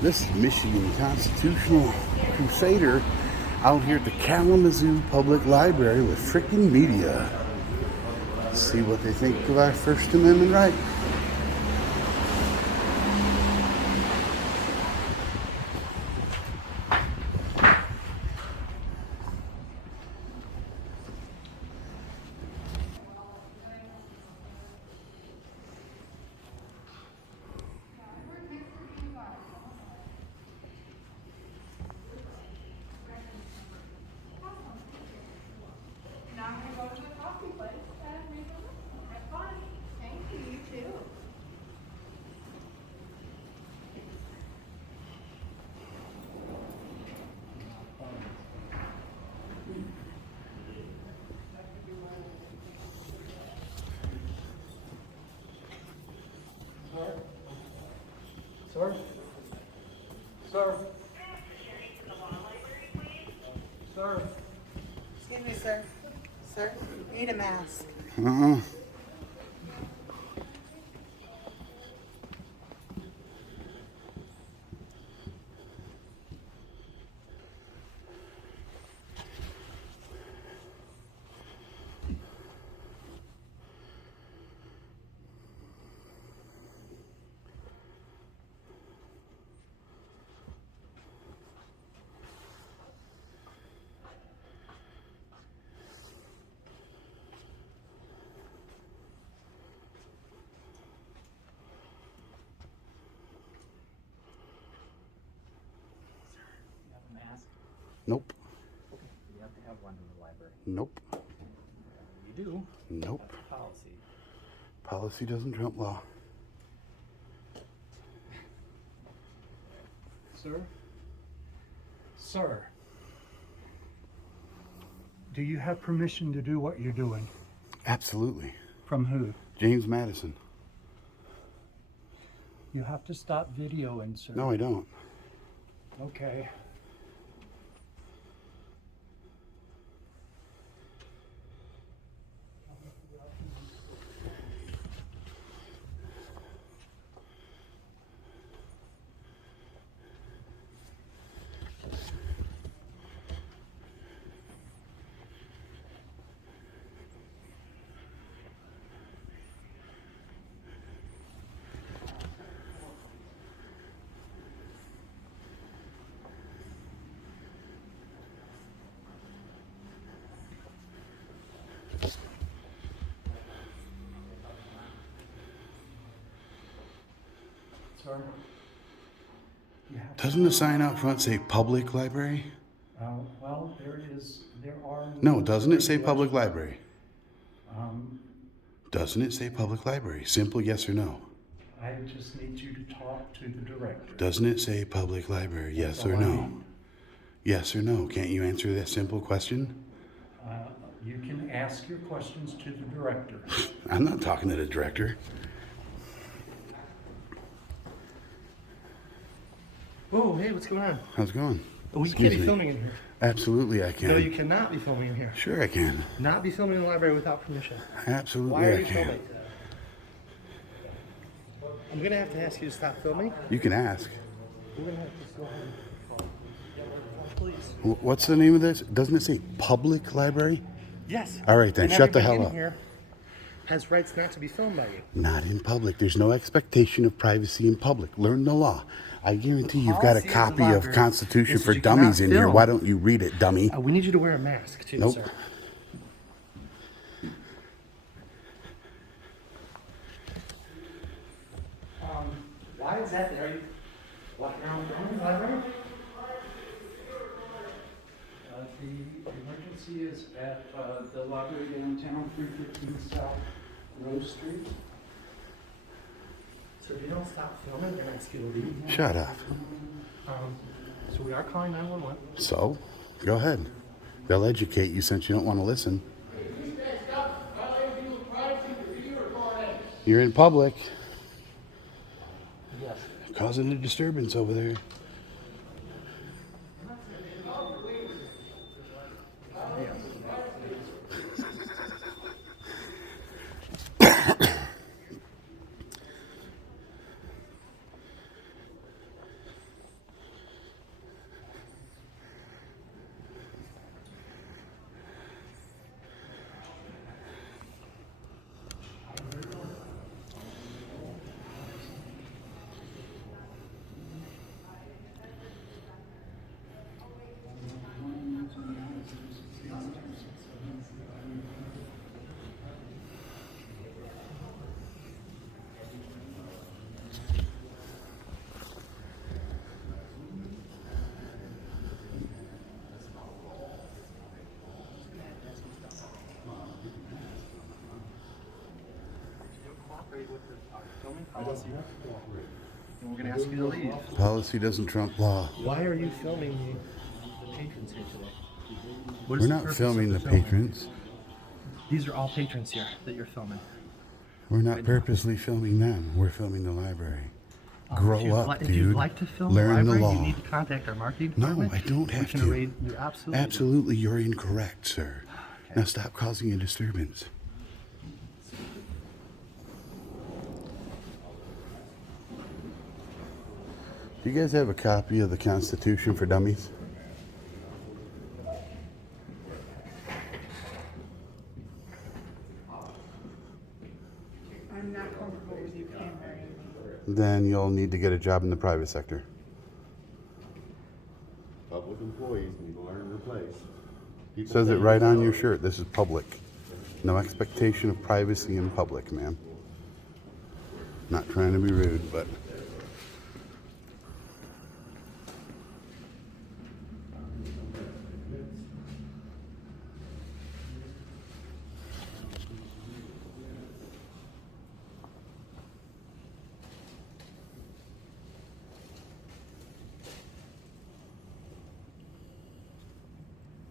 This is Michigan Constitutional Crusader out here at the Kalamazoo Public Library with Fricn Media. Let's see what they think of our First Amendment right. Sir? Sir? Sir? Excuse me, sir. Sir, you need a mask. Nope. You have to have one in the library. Nope. You do? Nope. That's policy. Policy doesn't trump law. Sir? Sir? Do you have permission to do what you're doing? Absolutely. From who? James Madison. You have to stop videoing, sir. No, I don't. Okay. Sir? Doesn't the sign out front say public library? Well, there are... No, doesn't it say public library? Um, Doesn't it say public library? Simple yes or no. I just need you to talk to the director. Doesn't it say public library? Yes or no? Yes or no? Can't you answer that simple question? You can ask your questions to the director. I'm not talking to the director. Oh, hey, what's going on? How's it going? Oh, you Excuse can't be me. filming in here. Absolutely I can. No, you cannot be filming in here. Sure I can. Not be filming in the library without permission. Absolutely Why are I you can. filming? I'm gonna have to ask you to stop filming. You can ask. We're gonna have to go ahead. Please. What's the name of this? Doesn't it say public library? Yes. All right then, And shut the everybody hell in up. here has rights not to be filmed by you. Not in public. There's no expectation of privacy in public. Learn the law. I guarantee you've got a Policy of the copy of library Constitution is that for you Dummies cannot in here. film. Why don't you read it, dummy? We need you to wear a mask too, Nope. sir. Why is that there? Are you walking around the library? The emergency is at the library downtown, 315 South Rose Street. So if you don't stop filming, they're gonna ask you to leave. Shut up. So we are calling 911. So, go ahead. They'll educate you since you don't want to listen. You're in public. Yes. Causing a disturbance over there. policy. And we're gonna ask you to leave. Policy doesn't trump law. Why are you filming the patrons here today? What is We're the not purpose filming of the filming? patrons. These are all patrons here that you're filming. We're not purposely filming them. We're filming the library. Grow If you'd up, li- dude. If you'd like to film Learn the the library, law. you need to contact our marketing No, department. I don't have We can to. arrange, you absolutely. Absolutely, you're incorrect, sir. Now stop causing a disturbance. Do you guys have a copy of the Constitution for Dummies? I'm not comfortable with you cameraing me. Then you'll need to get a job in the private sector. Public employees need to learn their place. It says it right on your shirt. This is public. No expectation of privacy in public, ma'am. Not trying to be rude, but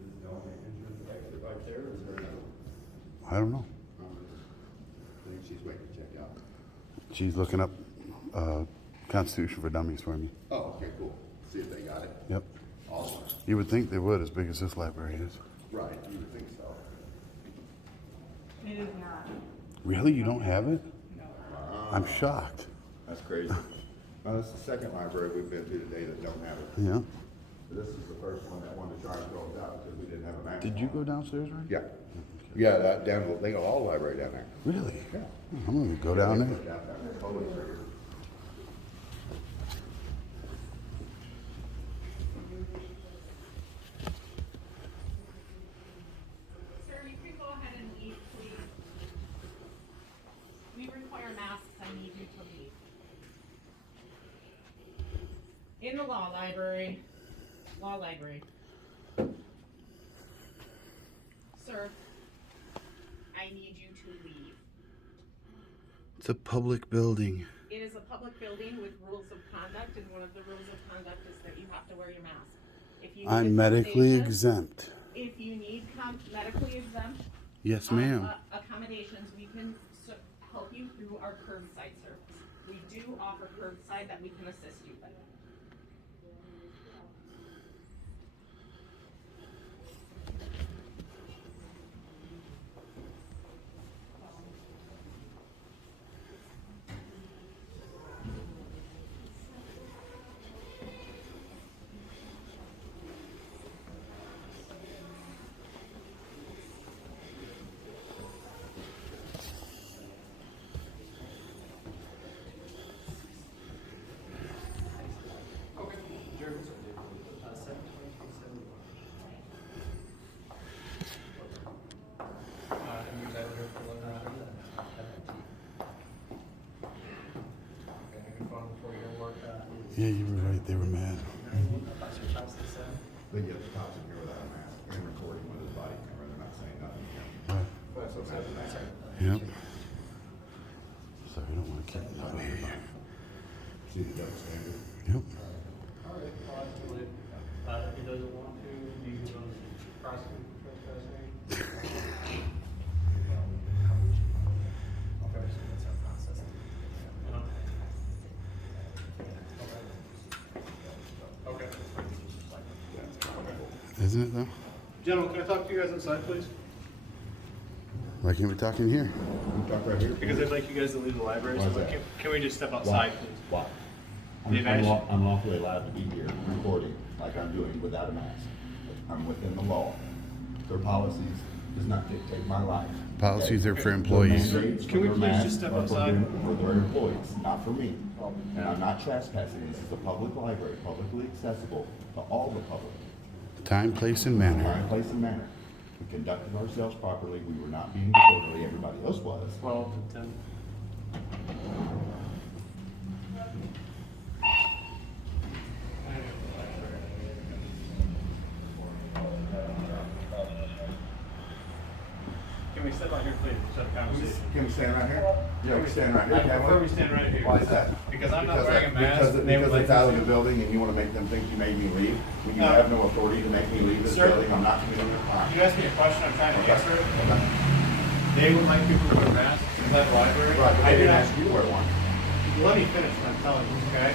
Is the only entrance exit right there, or is there another one? I don't know. I think she's waiting to check out. She's looking up Constitution for Dummies for me. Oh, okay, cool. See if they got it. Yep. Awesome. You would think they would, as big as this library is. Right, you would think so. It is not. Really? You don't have it? I'm shocked. That's crazy. This is the second library we've been to today that don't have it. Yeah. This is the first one that wanted to try and throw us out because we didn't have a map. Did you go downstairs, right? Yeah. Yeah, that down, they got all the library down there. Really? Yeah. I'm gonna go down there. Down there. Totally figured. Sir, you can go ahead and leave, please. We require masks. I need you to leave. In the law library. Sir, I need you to leave. It's a public building. It is a public building with rules of conduct, and one of the rules of conduct is that you have to wear your mask. If you need I'm medically accommodation- exempt. If you need medically exempt Yes, ma'am. accommodations, we can help you through our curbside service. We do offer curbside that we can assist you with. Yeah, you were right. They were mad. They get the cops in here without a mask and recording with his body camera. They're not saying nothing. Right. That's what happens. Yep. Sorry, I don't want to keep that here. See the double standard? Yep. If he doesn't want to, you can prosecute for trespassing. Okay. Isn't it though? Gentlemen, can I talk to you guys inside, please? Why can't we talk in here? We talk right here? Because I'd like you guys to leave the library, Why so is that? can we just step outside, please? Why? The advantage- I'm lawfully allowed to be here recording like I'm doing without a mask. I'm within the law. Their policies does not dictate my life. Policies are for Their employees. mandates Can we for please their just masks step are outside? For their employees, not for me. And I'm not trespassing. This is a public library, publicly accessible to all the public. Time, place, and manner. Time, place, and manner. We conducted ourselves properly. We were not being disorderly. Everybody else was. 12 to 10. Can we step out here, please? Let's have a conversation. Can we stand right here? Yeah, we stand right here, I can't prefer we? we stand right here. Why is that? Because I'm not wearing a mask. and they would Because it's like out to of the see- building and you wanna make them think you made me leave? When you No. have no authority to make me leave this Sir. building, I'm not committing a crime. You asked me a question, I'm trying to Okay. answer it. They would like people to wear masks inside the library. Right, but I they do didn't not. ask you to wear one. Let me finish what I'm telling you, okay?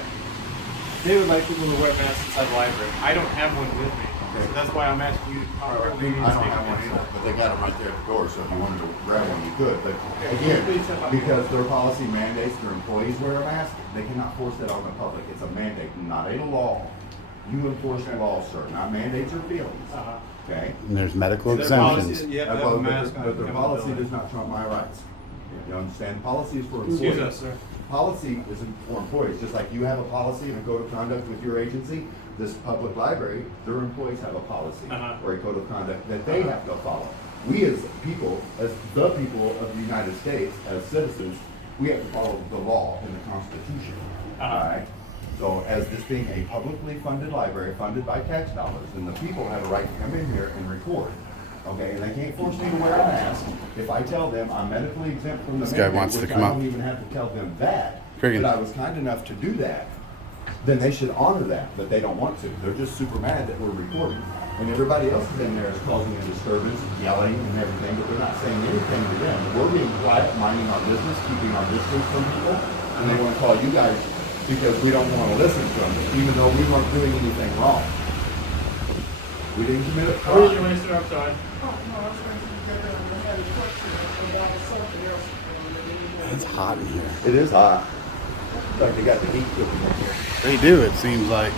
They would like people to wear masks inside the library. I don't have one with me. Okay. So that's why I'm asking you to I talk freely and don't speak have one up. either, but they got them right there at the door, so if you wanted to grab one, you could. But again, because their policy mandates their employees wear a mask, they cannot force that on the public. It's a mandate, not a law. You enforce the law, sir, not mandates or feelings. Okay? And there's medical Their policy exemptions. is you have to have a mask on. But their in the policy building. does not trump my rights. You understand? Policy is for Excuse employees. us, sir. Policy is for employees, just like you have a policy and a code of conduct with your agency. This public library, their employees have a policy or a code of conduct that they have to follow. We as people, as the people of the United States, as citizens, we have to follow the law and the Constitution. All right? So as this being a publicly funded library, funded by tax dollars, then the people have a right to come in here and record. Okay, and they can't force me to wear a mask if I tell them I'm medically exempt from the This guy mandate, wants to which come I up. don't even have to tell them that. Friggin'. But I was kind enough to do that. Then they should honor that, but they don't want to. They're just super mad that we're recording. And everybody else is in there is causing a disturbance, yelling and everything, but they're not saying anything to them. We're being quiet, minding our business, keeping our distance from people, and they want to call you guys because we don't want to listen to them, even though we weren't doing anything wrong. We didn't commit a Where did you crime. want to start? I'm sorry. It's hot in here. It is hot. Like they got the heat cooking in here. They do, it seems like.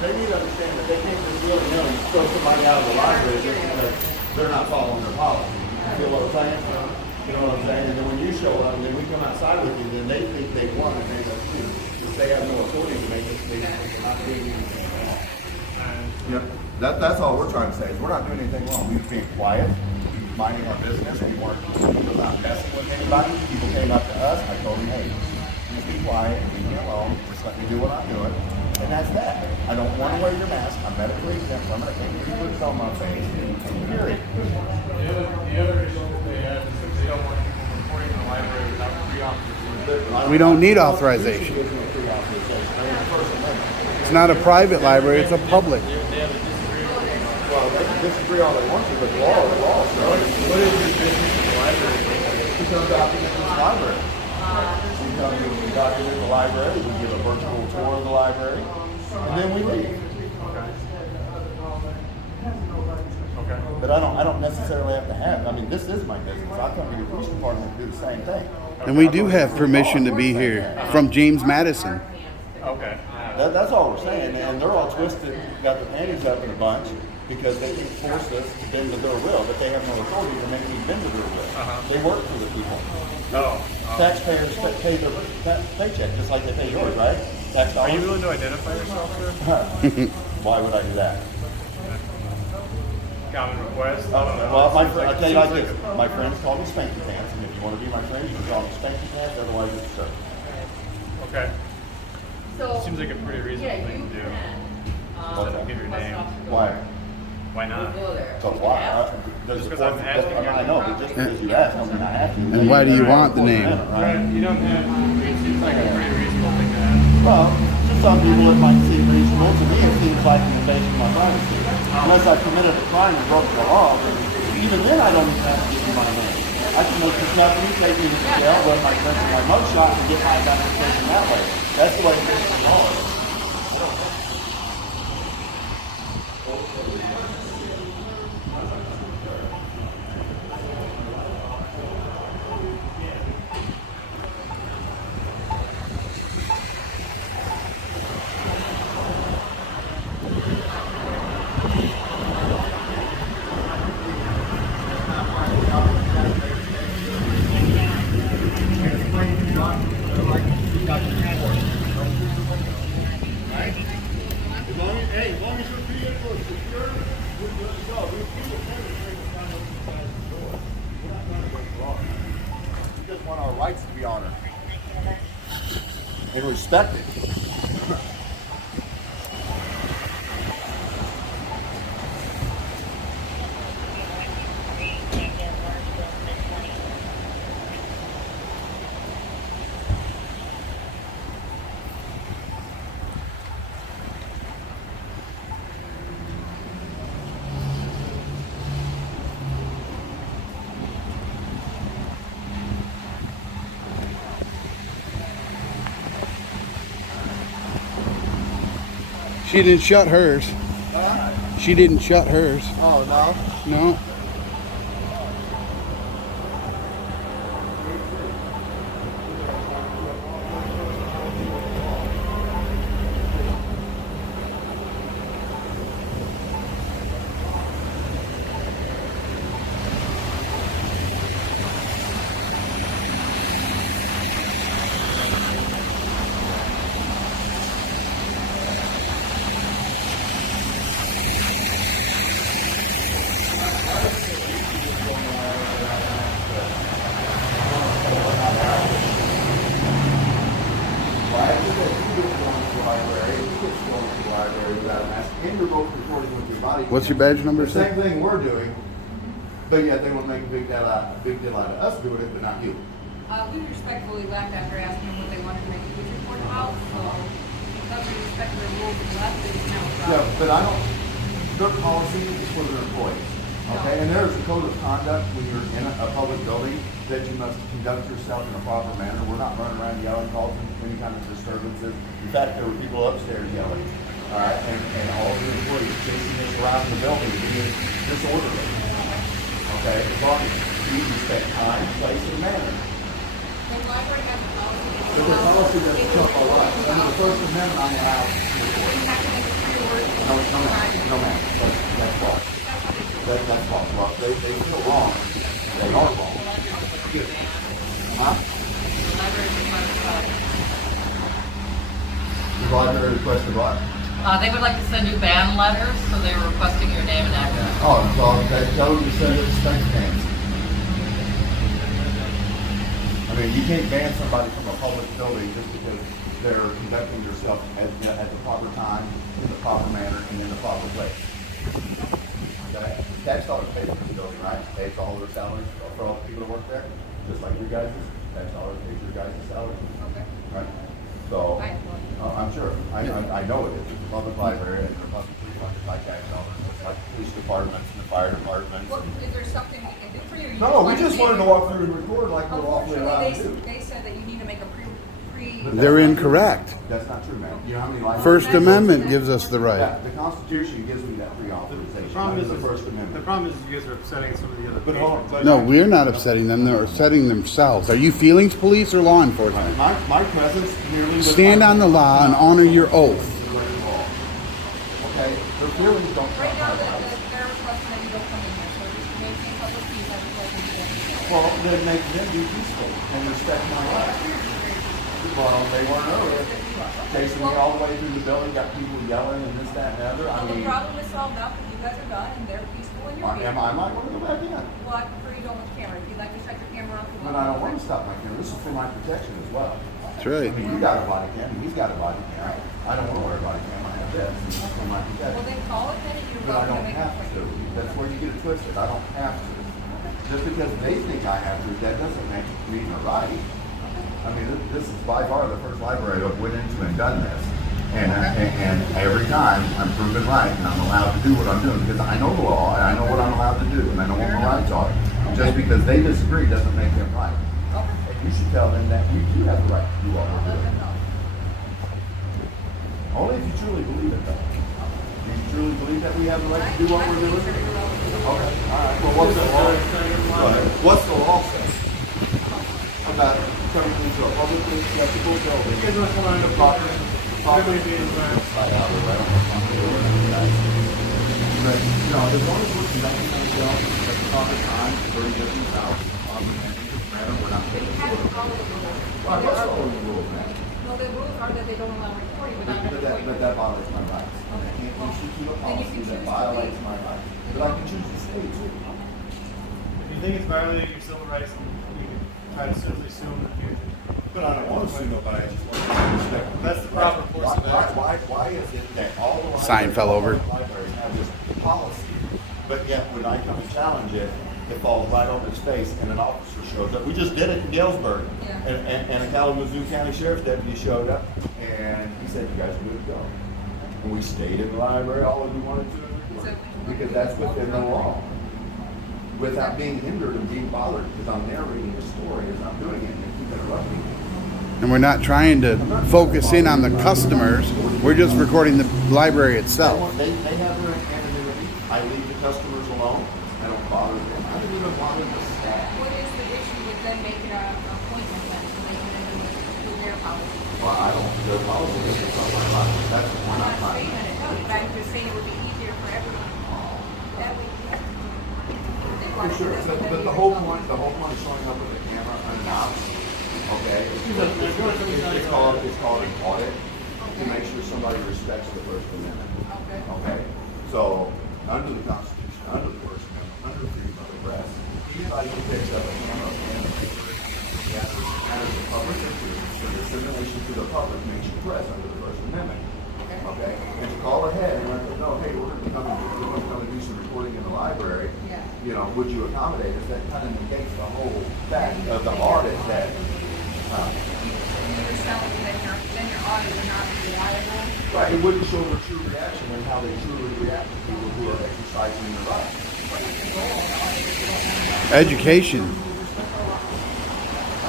They need to understand that they can't just willy-nilly throw somebody out of the library just because they're not following their policy. You feel what I'm saying? You know what I'm saying? And then when you show up, and then we come outside with you, then they think they won and they don't do. If they have no authority to make it, they're not doing anything wrong. Yep. That's all we're trying to say, is we're not doing anything wrong. We're being quiet, minding our business, we weren't not messing with anybody. People came up to us, I told them, hey, just be quiet, leave me alone, just let me do what I'm doing. And that's that. I don't want to wear your mask. I'm medically exempt from it. I can't put it on my face. Period. The other issue that they have is that they don't want people reporting in the library without pre-authorization. We don't need authorization. It's not a private library, it's a public. Well, they can disagree all they want to, but the law is law. So What is your business in the library? we come document this library. We document the library. We give a virtual tour of the library, and then we leave. Okay. But I don't necessarily have to have. I mean, this is my business. I come to your police department to do the same thing. And we do have permission to be here from James Madison. Okay. That's all we're saying, and they're all twisted, got their panties up in a bunch because they can force us to bend to their will, but they have no authority to make me bend to their will. They work for the people. Oh. Taxpayers pay their paycheck just like they pay yours, right? Tax Are you dollars. willing to identify yourself, sir? Why would I do that? Common request? Well, I'll tell you like this. My friends call me Spanky Pants, and if you want to be my friend, you can call me Spanky Pants. Otherwise, it's sir. Okay. So, Seems like a pretty reasonable yeah, thing you to do. can, Don't give your name. Why? Why not? go there. So why? There's Just a 'cause I'm fourth- asking you. I know, but just because you ask, I mean, I have to. And why do you want the name? Right. You don't have, it seems like a pretty reasonable thing to have. Well, to some people it might seem reasonable. To me, it seems like an invasion of my privacy. Unless I've committed a crime and broken the law, then even then I don't even have to give you my name. I can make the company take me to the jail, run my mugshot, and get my identification that way. That's the way it is in the law. As long as your vehicle is secure, we're good to go. We just want our rights to be honored and respected. She didn't shut hers. She didn't shut hers. Oh, no? No. What's your badge number, The sir? same thing we're doing, but yet they want to make a big deal out of us doing it, but not you. We respectfully left after asking them what they wanted to make a police report about, so because we respect their rules and left, they didn't have a Yeah, problem. but I don't, their policy is for their employees, okay? And there's a code of conduct when you're in a public building that you must conduct yourself in a proper manner. We're not running around yelling, causing any kind of disturbances. In fact, there were people upstairs yelling, all right? And all of the employees chasing us around the building being disorderly, okay? As long as you respect time, place, and manner. The library has a policy. There's a policy that's tough a lot. Under the First Amendment, I'm allowed to You have to make a pre-word. No, ma'am. That's false. That's false. Well, they feel wrong. They are wrong. Huh? The library requires, The library requested what? they would like to send you ban letters, so they were requesting your name and address. Oh, so they tell them to send it to spank bands. I mean, you can't ban somebody from a public building just because they're conducting themselves at the proper time, in the proper manner, and in the proper place. Okay? Tax dollars pay for this building, right? Pays all their salaries for all the people that work there, just like your guys'. Tax dollars pays your guys' salary, Okay. right? So, Right. I'm sure. I know it is. It's a public library and they're publicly funded by tax dollars, just like the police departments and the fire departments. Well, is there something we can do for you? No, we just wanted to walk through and record like we're awfully allowed to do. Unfortunately, they said that you need to make a They're incorrect. That's not true, man. You know how many libraries? First Amendment gives us the right. Yeah, the Constitution gives me that pre-authorization. The problem is, under the First the Amendment. problem is you guys are upsetting some of the other But hold on, patrons. but- No, we're not upsetting them. They're upsetting themselves. Are you feelings police or law enforcement? My presence merely. Stand on the law and honor your oath. Okay, their feelings don't. Right now, they're requesting that you don't come in here, so just maintain public peace, I would like you to do. Well, then make them be peaceful and respect my rights. Well, they weren't earlier. Chasing me all the way through the building, got people yelling and this, that, and the other. I Well, the mean, problem is solved now because you guys are done and they're peaceful and you're here. I might want to go back in. Well, I prefer you don't with camera. If you'd like to shut your camera off. But I don't want to stop my camera. This is for my protection as well. That's I right. mean, you got a body cam, and he's got a body cam. I don't want to wear a body cam. I have this. This is for my Well, protection. then call it and you're But I welcome to don't make have a to. appointment. That's where you get it twisted. I don't have to. Just because they think I have to, that doesn't make me a right. I mean, this is by far the first library I've went into and done this. And every time I'm proven right and I'm allowed to do what I'm doing because I know the law and I know what I'm allowed to do and I know what my rights are. Just because they disagree doesn't make them right. And you should tell them that you do have the right to do what we're doing. Only if you truly believe it, though. Do you truly believe that we have the right to do what we're doing? Okay, all right. Well, what's the law? Go ahead. What's the law say about coming into a publicly accessible building? You guys want to come on the property? Everybody being around. But, you know, as long as we're conducting ourselves at the proper time, during business hours, we're not They taking have to follow the rules. Right, what's following the rules, man? No, the rules are that they don't allow recording without an But appointment. that violates my rights. I can't issue to a policy that violates my rights. But I can choose to stay too. If you think it's violating your civil rights, you can try to civilly sue them in the future. But I don't want to sue nobody. I just want to respect. That's the proper course of action. Why is it that all the Sign fell over. libraries have this policy, but yet when I come and challenge it, it falls right on his face and an officer shows up. We just did it in Galesburg. Yeah. And a Kalamazoo County Sheriff's deputy showed up and he said, you guys are good to go. And we stayed in the library all of you wanted to because that's within the law. Without being hindered and being bothered because I'm narrating the story as I'm doing it and you keep interrupting me. And we're not trying to focus in on the customers. We're just recording the library itself. They have their anonymity. I leave the customers alone. I don't bother them. I don't even bother the staff. What is the issue with them making an appointment then, so they can do their policy? Well, I don't do policy. It's not my life. That's the point I'm I'm not trying saying to that it does, but I'm just saying it would be easier for everyone. That way. For sure. But the whole point is showing up with a camera unannounced. Okay? It's called an audit to make sure somebody respects the First Amendment. Okay. Okay? So, under the Constitution, under the First Amendment, under freedom of the press, anybody who picks up a camera and a paper, yes, as a public interest, so dissemination to the public makes you press under the First Amendment. Okay? And to call ahead and let them know, hey, we're going to come and do some recording in the library. Yeah. You know, would you accommodate us? That kind of negates the whole fact of the audit that. You're telling me that then your audit is not reliable. Right, it wouldn't show the true reaction and how they truly react to people who are exercising their rights. Education. I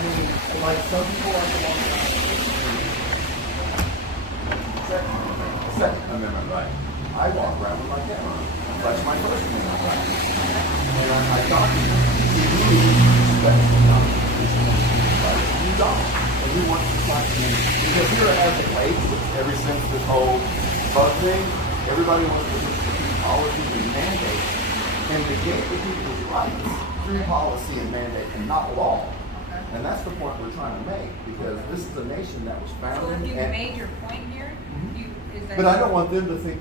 mean, like some people are the ones that Second Amendment right. I walk around with my camera. That's my First Amendment right. And I document. You respect the Constitution. You don't. And you want to document. Because here it has been late ever since this whole bug thing. Everybody wants to institute policies and mandates and negate the people's rights through policy and mandate and not law. And that's the point we're trying to make, because this is a nation that was So founded. if you and- made your point here, is that? But I don't want them to think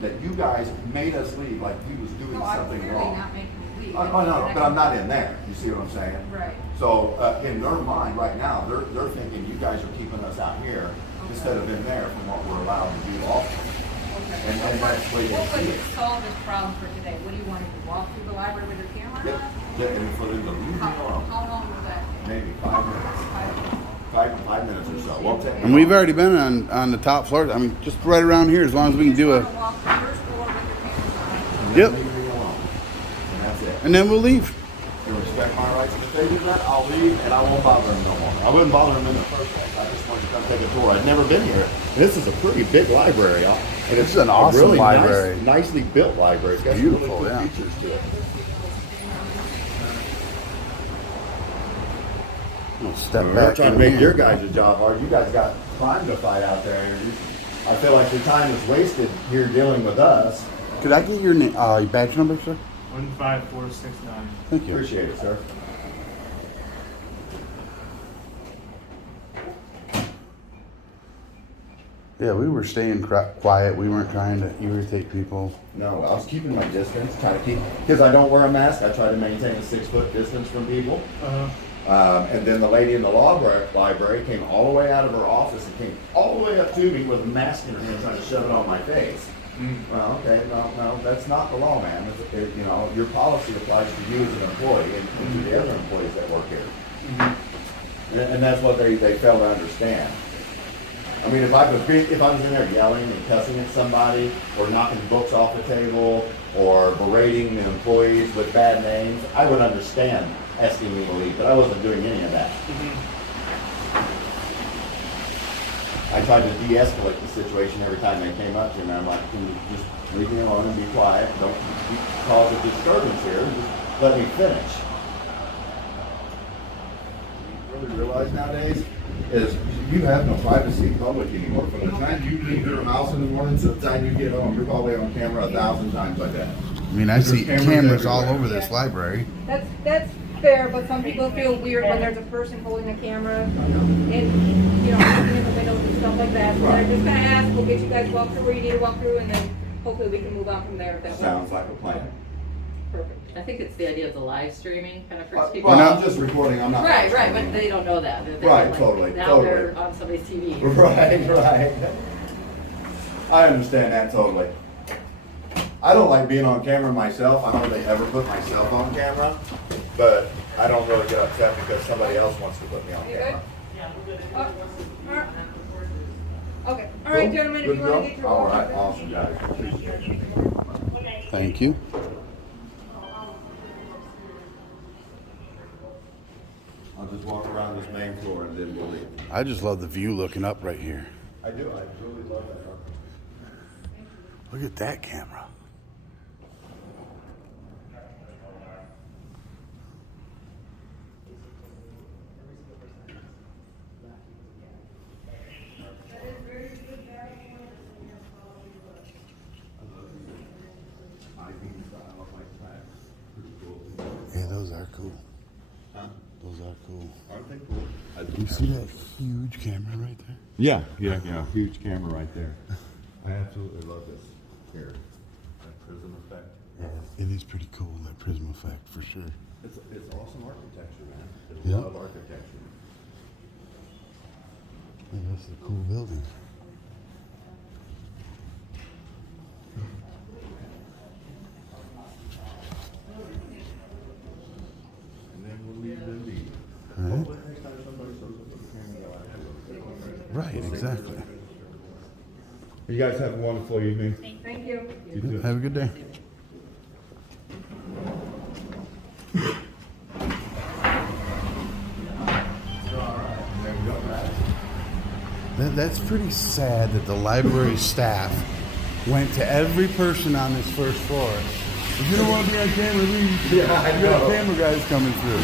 that you guys made us leave like you was doing No, I'm something clearly wrong. not making you leave. I know, but I'm not in there. You see what I'm saying? Right. So in their mind right now, they're thinking you guys are keeping us out here instead of in there from what we're allowed to do lawfully. Okay. And that's the way they What see would it. solve this problem for today? What do you want to do? Walk through the library with your camera Yep. on? Yeah, and for them to leave me alone, How long will that take? maybe 5 minutes, 5 minutes or so. Won't take me And we've long. already been on the top floor. I mean, just right around here, as long as we can do You a. just want to walk the first floor with your cameras on. Yep. Leave me alone. And that's it. And then we'll leave. To respect my rights. If they do that, I'll leave and I won't bother them no more. I wouldn't bother them in the first place. I just wanted to come take a tour. I'd never been here. This is a pretty big library. And This it's is an a awesome really library. nicely built library. It's got some Beautiful, really cool yeah. features to it. We'll step We're back. not trying to in make here. your guys' job hard. You guys got time to fight out there. I feel like your time is wasted here dealing with us. Could I get your badge number, sir? 15469. Thank you. Appreciate it, sir. Yeah, we were staying quiet. We weren't trying to irritate people. No, I was keeping my distance, trying to keep, because I don't wear a mask, I try to maintain a 6-foot distance from people. And then the lady in the library came all the way out of her office and came all the way up to me with a mask in her hand trying to shove it on my face. Well, okay, no, that's not the law, man. You know, your policy applies to you as an employee and to the other employees that work here. And that's what they fail to understand. I mean, if I was in there yelling and cussing at somebody, or knocking books off the table, or berating the employees with bad names, I would understand asking me to leave, but I wasn't doing any of that. I tried to de-escalate the situation every time they came up to me. I'm like, can you just leave me alone and be quiet? Don't cause a disturbance here. Just let me finish. What you really realize nowadays is you have no privacy in public anymore. From the time you leave your house in the morning to the time you get home, you're probably on camera 1,000 times a day. I mean, I see There's cameras all everywhere. over this library. That's fair, but some people feel weird when there's a person holding a camera and, looking in the windows and stuff like that. So they're just gonna ask, we'll get you guys walk through where you need to walk through, and then hopefully we can move on from there if that works. Sounds like a plan. Perfect. I think it's the idea of the live streaming kind of freaks people Well, out. I'm just recording. I'm not. Right, but they don't know that. They're Right, like, totally, Now totally. they're on somebody's TV. Right. I understand that totally. I don't like being on camera myself. I hardly ever put myself on camera, but I don't really get upset because somebody else wants to put me on You good? camera. Okay, all right, gentlemen, if Good you to wanna go? get your. All right, awesome, guys. Appreciate it. Thank you. I'll just walk around this main floor and then we'll leave. I just love the view looking up right here. I do, I really love that. Look at that camera. Yeah, those are cool. Huh? Those are cool. Aren't they cool? You see that huge camera right there? Yeah, huge camera right there. I absolutely love this here. That prism effect. It is pretty cool, that prism effect, for sure. It's awesome architecture, man. There's Yeah. a lot of architecture. Yeah, that's a cool building. And then we'll leave them be. All right. Hopefully next time somebody shows up with a camera, they'll actually. Right, exactly. You guys have a wonderful evening. Thank you. You too. Have a good day. That's pretty sad that the library staff went to every person on this first floor. If you don't want to be on camera, leave. You got camera guys coming through.